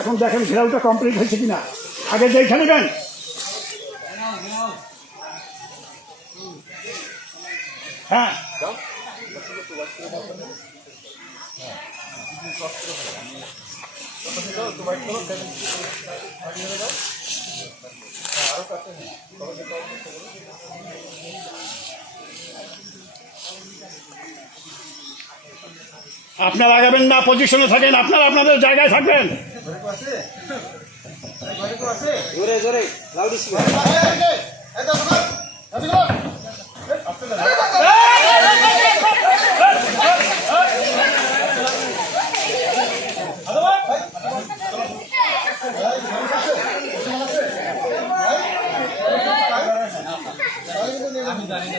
এখন দেখেন ঘেরাওটা কমপ্লিট হয়েছে কিনা, আগে দেখে নেবেন। হ্যাঁ আপনারা আগাবেন না, পজিশনে থাকেন, আপনারা আপনাদের জায়গায় থাকবেন। আমি জানি না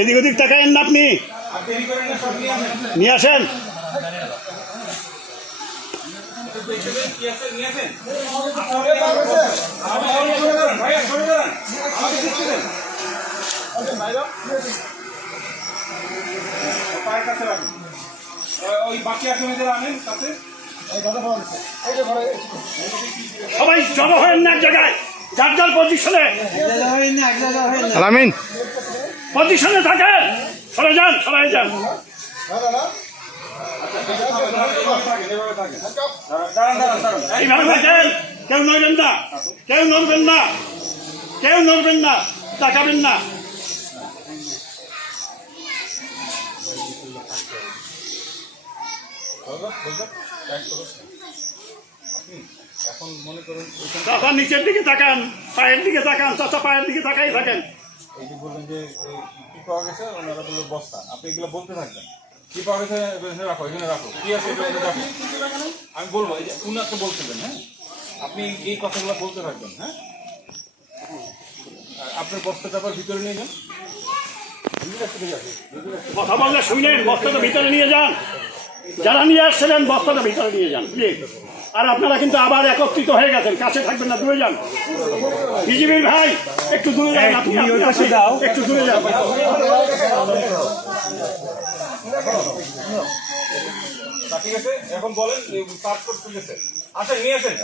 এদিক ওদিক তাকায়েন না, আপনি নিয়ে আসেন। সবাই জড়ো হয়েন না এক জায়গায়, যার যার পজিশনে পজিশনে থাকেন। সরে যান, সরাই যান। এইভাবে থাকেন, কেউ নড়বেন না, কেউ নড়বেন না, কেউ নড়বেন না, তাকাবেন না। এখন মনে করুন চাচা নিচের দিকে তাকান, পায়ের দিকে তাকান, চাচা পায়ের দিকে তাকাই থাকেন। এই যে বললেন যে কি পাওয়া গেছে, ওনারা বললো বস্তা, আপনি এগুলো বলতে থাকবেন। কি পাওয়া গেছে রাখো, এখানে রাখো, কি আছে রাখো, আমি বলবো। এই যে উনাকে বলছিলেন, হ্যাঁ, আপনি এই কথাগুলো বলতে থাকবেন। হ্যাঁ, আপনার বস্তাটা আবার ভিতরে নিয়ে যান। কথা বললে শুনেন, বস্তাটা ভিতরে নিয়ে যান। যারা নিয়ে আসছিলেন বস্তাটা ভিতরে নিয়ে যান প্লিজ। আর আপনারা কিন্তু আবার একত্রিত হয়ে গেছেন, কাছে থাকবেন না, দূরে যান। বিজিবির ভাই একটু দূরে যান, আপনি একটু দূরে যান। ঠিক আছে, এখন বলেন কাজ করতে গেছে। আচ্ছা, নিয়ে আসেন।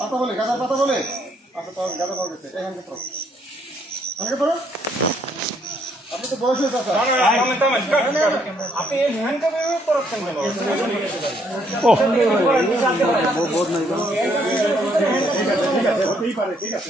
পাতা বলে গাঁদার পাতা বলে, আচ্ছা তো গাঁদা পাওয়া গেছে, এখানকে পড়ো, এখানকে পড়ো। আপনি তো বয়স হয়েছে, আপনি হ্যান্ডকাপ পড়াচ্ছেন ঠিক আছে, ঠিক আছে, হতেই পারে, ঠিক আছে।